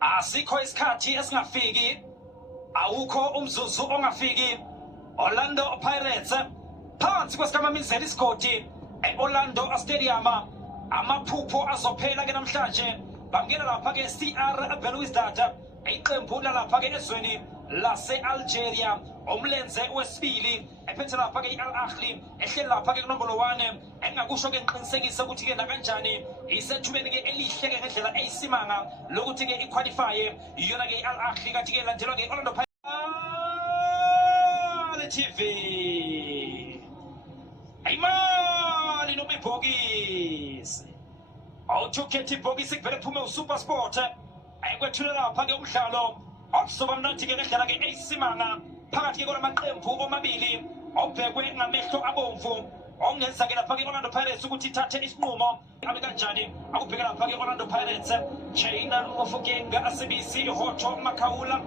Asikho isikhathi esingafiki, awukho umzuzu ongafiki. Orlando Pirates phansi kwesikamamizela isigodi e-Orlando Stadium. Amaphupho azophela ke namhlanje. Bamkela lapha ke CR Belouizdad, iqembu lalapha ke ezweni lase-Algeria. Umlenze wesibili ephethe lapha ke i-Al Ahly, ehleli lapha ke kunombolo 1. Engakusho ke ngiqinisekise ukuthi ke nakanjani isethubeni ke elihle ke ngendlela eyisimanga lokuthi ke iqualify iyona ke i-Al Ahly, kanti ke landelwa ke Orlando Pirates TV. Ayimali noma ibhokisi. Awuthukhethi ibhokisi kuvele kuphume uSuperSport. Ayikwethula lapha ke umdlalo okuzoba mnandi ke ngendlela ke eyisimanga phakathi ke kwalamaqembu omabili obhekwe ngamehlo abomvu. Ongenza ke lapha ke Orlando Pirates ukuthi ithathe isinqumo abe kanjani. Akubheka lapha ke Orlando Pirates, China Mofokeng Asibisi Hoto Makaula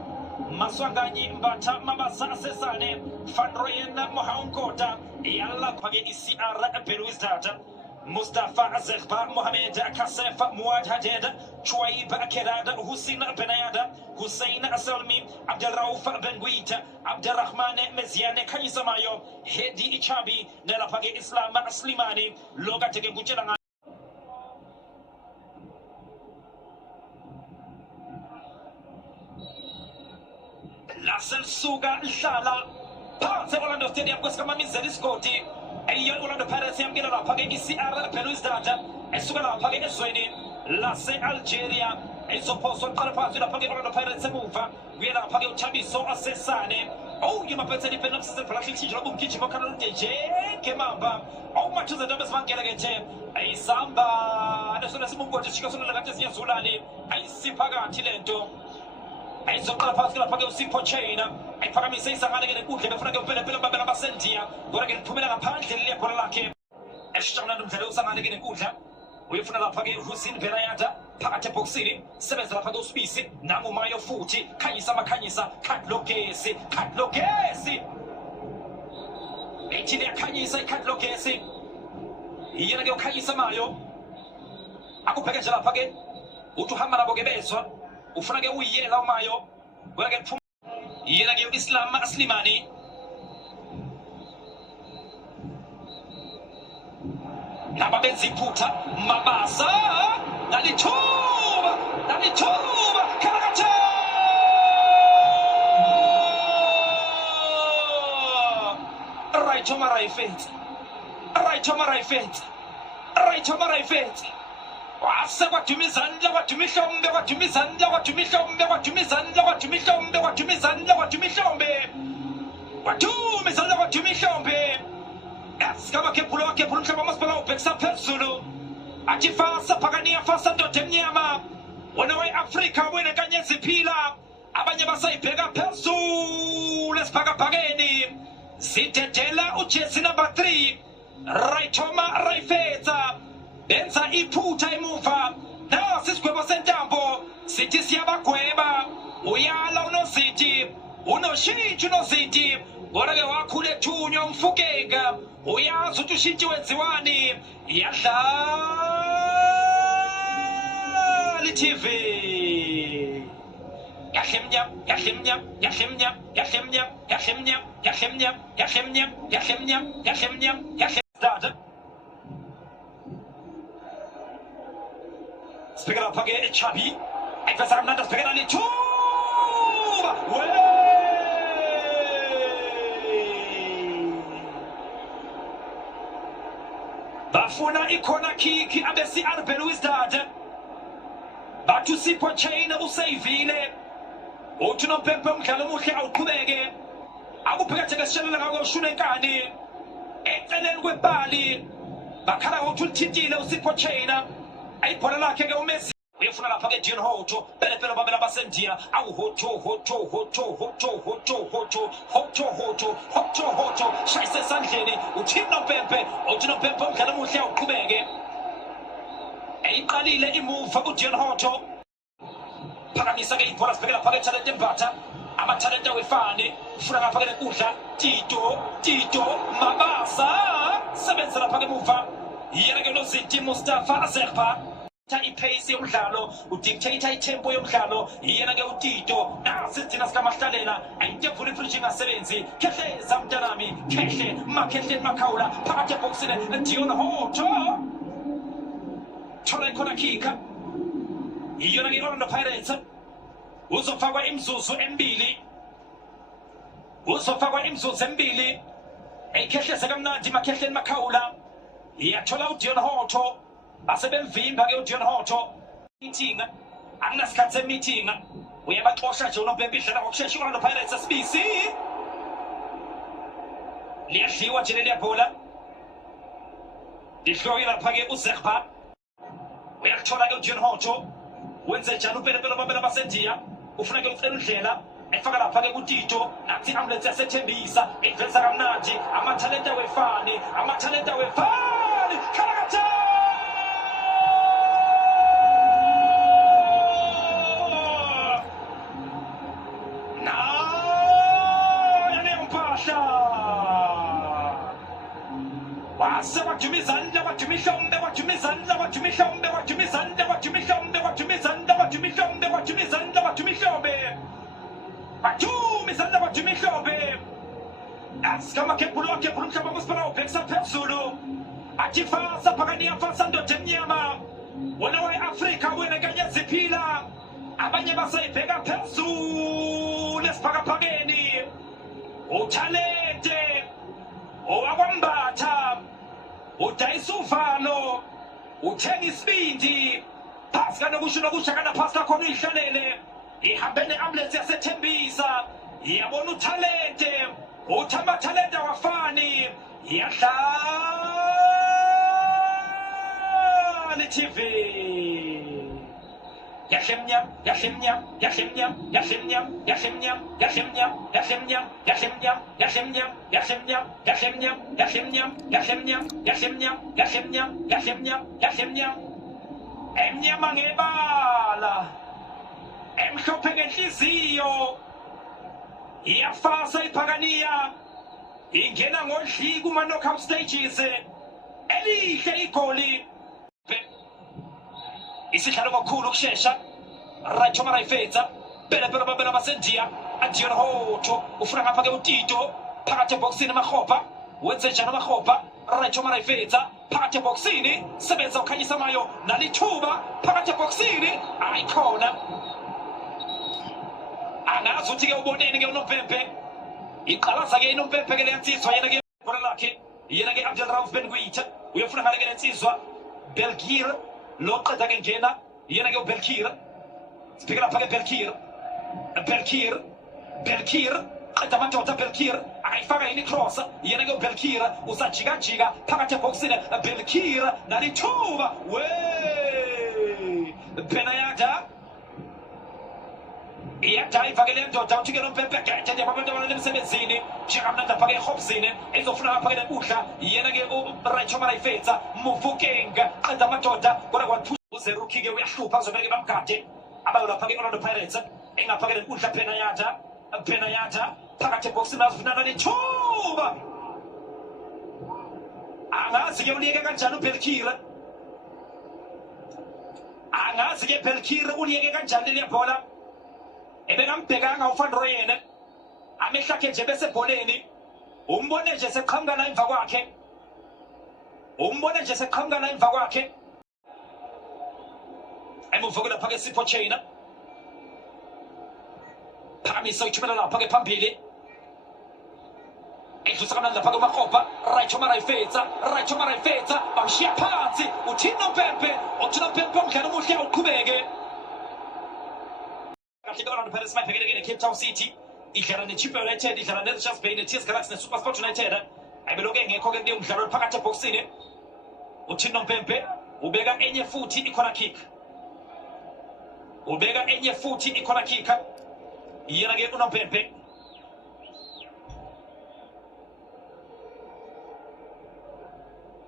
Maswanganyi Mbatha Mabasa Asesane Van Rooyen Mohankota yalapha ke iCR Belouizdad, Mustafa Azerba Mohamed Kasef Muad Haded Chouaib Kerada Hussein Benayada Hussein Asalmi Abdelraouf Benguit Abderrahman Meziane Kanyisamayo Hedi Ichabi nelapha ke Islam Slimani lokateke kutshela Lasel Suga Lhala phansi Orlando Stadium kwesikamamizela isigodi. Orlando Pirates yamkela lapha ke iCR Belouizdad esuka lapha ke ezweni lase-Algeria. Izophoswa iqala phansi lapha ke Orlando Pirates emuva kuye lapha ke uThabiso Asesane. Yimaphethela ibheni lomsizi phela hlihlizwe lobumgijima okhala olude kemamba. Mathuze ntombi esibangela ke nje ayisamba nesona simungoje sishika sona lakade ziyazulani ayisiphakathi lento. Ayizoqala phansi lapha ke uSipho China ayiphakamise isangane ke nenkundla befuna ke uphele babela basendiya kodwa ke liphumela ngaphandle leli bhola lakhe esishona nomdlalo usangane ke nenkundla uyefuna lapha ke Hussein Benayada phakathi eboxini sebenza lapha ke uSibisi nangumayo futhi khanyisa Khadlogesi ethi liyakhanyisa iKhadlogesi yena ke ukhanyisa mayo akubheke nje lapha ke uthi uhamba nabo ke bezwa ufuna ke uyela umayo kodwa ke liphuma yena ke uIslam Slimani laba benza iphutha Mabasa nalithuba Kalakacha right Raifet wase kwadumizandla yasikaba kephula umhlaba wamasipala ubhekisa phezulu athi fasa phakaniya fasa ndoda emnyama wena we-Afrika wena kanye ziphila abanye basayibheka phezulu esibhakabhakeni zidedela ujezi number 3 Raifet benza iphutha emuva nasi isigwebo sentambo sithi siyabagweba uyala unoZiti unoshintshi unoZiti kodwa ke wakhula ethunywa umfukenga uyazi ukuthi ushintshi wenziwani yadlala iTV yahlemnyam Speaker lapha ke Chabi ayiveza kamnandi asibhekela lithuba bafuna ikhona kick abe-CR Belouizdad bathi uSipho China useyivile uthi nompempe umdlalo omuhle awuqhubeke akubheka nje ngesishelela ngako ushuna enkani eceleni kwebali bakhala ukuthi ulithintile uSipho China ayibhola lakhe ke uMessi uyefuna lapha ke Jean Hoto belepelo babela basendiya Hoto shayise esandleni uthi nompempe umdlalo omuhle awuqhubeke eyiqalile imuva uJean Hoto phakamisa ke ibhola sibhekela lapha ke talent embatha amathalente awefani ufuna lapha ke nenkundla Tito Mabasa sebenza lapha ke emuva yena ke unoZiti Mustafa Azerba ipace yomdlalo udictator itempo yomdlalo yena-ke uTito nasi thina sikaMahlalela ayintevula ifriji ingasebenzi Khehleza mntanami Khehle Makhehle Makhawula phakathi ebhokisini Dion Hoto thola ikhona khikha iyona-ke i-Orlando Pirates uzofakwa imzuzu emibili eyikhehleze kamnandi Makhehleni Makhawula iyathola uDion Hoto base bemvimba-ke uDion Hoto mithinga akunasikhathi semithinga uyabaxosha nje uNompempe idlala ngokushesha i-Orlando Pirates esibisi liyadliwa nje leliya bhola lihloke lapha-ke uZerba uyakuthola-ke uDion Hoto wenze njani upelepele babela basendiya ufuna-ke uFreda Ndlela efaka lapha-ke kuTito nathi i-ambulance yasethembisa iveza kamnandi amathalenta wefani Khalakatha Atifasa pagania fasa ndote mnyama wana wa Afrika wena kanya zipila abanye basayibheka phezulu esiphakaphakeni uthalente owakwambatha udayisa uvalo uthenga isibindi phasi kanokusho nokushakana phasi kakhona uyihlalele ihambe ne-ambulance yasethembisa iyabona uthalente amathalente awafani Yahlali TV Yahlemnyam emnyama ngebala emhlophe ngenhliziyo iyafasa iphakaniya ingena ngodli kuma-knockout stages elihle igoli isihlalo kakhulu ukushesha Raicho Marayfeza belepelo babela basendiya Dion Hoto ufuna ngapha-ke uTito phakathi ebhokisini Makgopa wenze njani uMakgopa Raicho Marayfeza phakathi ebhokisini sebenza ukhanyisa mayo nalithuba phakathi ebhokisini ayikhona angazi ukuthi-ke uboneni-ke uNompempe iqalaza-ke iNompempe-ke leyansizwa yena-ke ibhola lakhe yena-ke Abdelrauf Ben-Guita uyofuna ngale-ke lensizwa Belkir lo qeda-ke njena yena-ke uBelkir sibheke lapha-ke Belkir qeda amadoda Belkir akayifaka yini cross yena-ke uBelkir usajikajika phakathi ebhokisini Belkir nalithuba Benayada iyadayiva-ke le ndoda uthi-ke Nompempe gede nje abantu abalala emsebenzini njengamnandi lapha-ke ehobsini ezofuna ngapha-ke nekudla yena-ke uRaicho Marayfeza Mufokeng qeda amadoda kodwa kwaphusha uZeruki-ke uyahlupha kuzomele-ke bamgade abayo lapha-ke i-Orlando Pirates engapha-ke nekudla Benayada phakathi ebhokisini azofuna nalithuba angazi-ke uliyeke kanjani uBelkir uliyeke kanjani leliya bhola ebengambhekanga uVan Rooyen amehlo akhe nje bese ebholeni umbone nje seqhamuka la emva kwakhe emuva lapha-ke Sipho China phakamisa uyithumela lapha-ke phambili edlusa kamnandi lapha-ke uMakgopa Raicho Marayfeza bamshiya phansi uthini Nompempe umdlalo omuhle uqhubeke i-Orlando Pirates mayibhekele-ke ne-Cape Town City idlala ne-Chippa United idlala ne-Richards Bay ne-TS Galaxy ne-SuperSport United ayibeloku engekho-ke kuleyo mdlalo phakathi ebhokisini uthini Nompempe ubeka enye futhi i-corner kick yena-ke uNompempe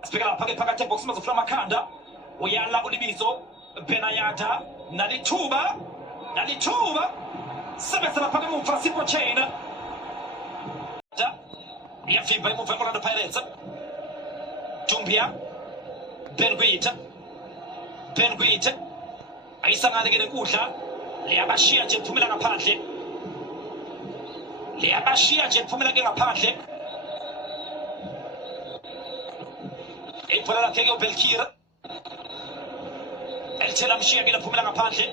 sibheka lapha-ke phakathi ebhokisini bazofuna amakhanda uyala uLibizo Benayada nalithuba sebenza lapha-ke emuva Sipho China iyavimba emuva i-Orlando Pirates Dumbia Ben-Guita Penguin ayisangane ke lenkundla liyabashiya nje liphumela ngaphandle liyabashiya nje liphumela ke ngaphandle ibhola lakhe ke uBelkir elithela mshiya ke liphumela ngaphandle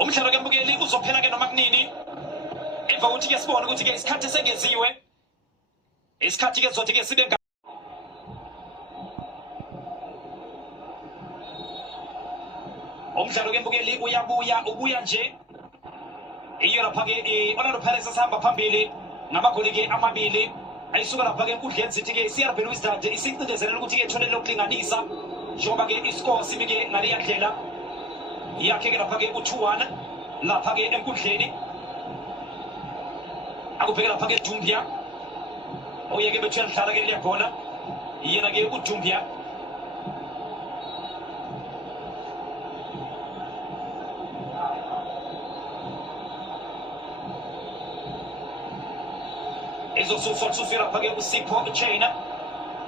umdlalo ke mbukeli uzophela ke noma kunini emva kokuthi ke sibone ukuthi ke isikhathi sengeziwe isikhathi ke zothi ke sibe umdlalo ke mbukeli ubuya nje iyo lapha ke Orlando Pirates asihamba phambili ngamagoli ke amabili ayisuka lapha ke enkundleni sithi ke CR Belouizdad isicindezelela ukuthi ke ethole lokulinganisa njengoba ke iscore sibe ke ngaleya ndlela yakhe ke lapha ke u2-1 lapha ke enkundleni akubheka lapha ke Dumbia oyeke bethu yadlala ke le bhola yena ke uDumbia ezosusufira lapha ke uSipho China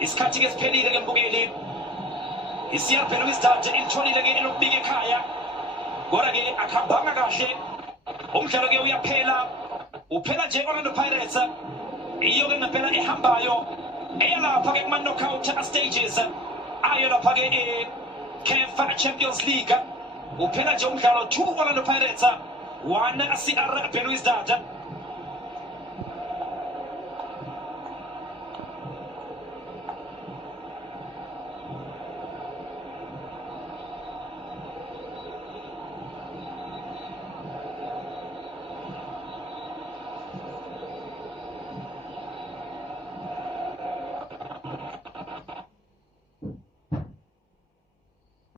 isikhathi ke siphelile ke mbukeli CR Belouizdad ilitholile ke elokubika ekhaya kodwa ke akuhambanga kahle umdlalo ke uphela nje Orlando Pirates iyo ke ngempela ehambayo eyalapha ke kuma knockout stages ayo lapha ke CAF Champions League uphela nje umdlalo 2 Orlando Pirates 1 CR Belouizdad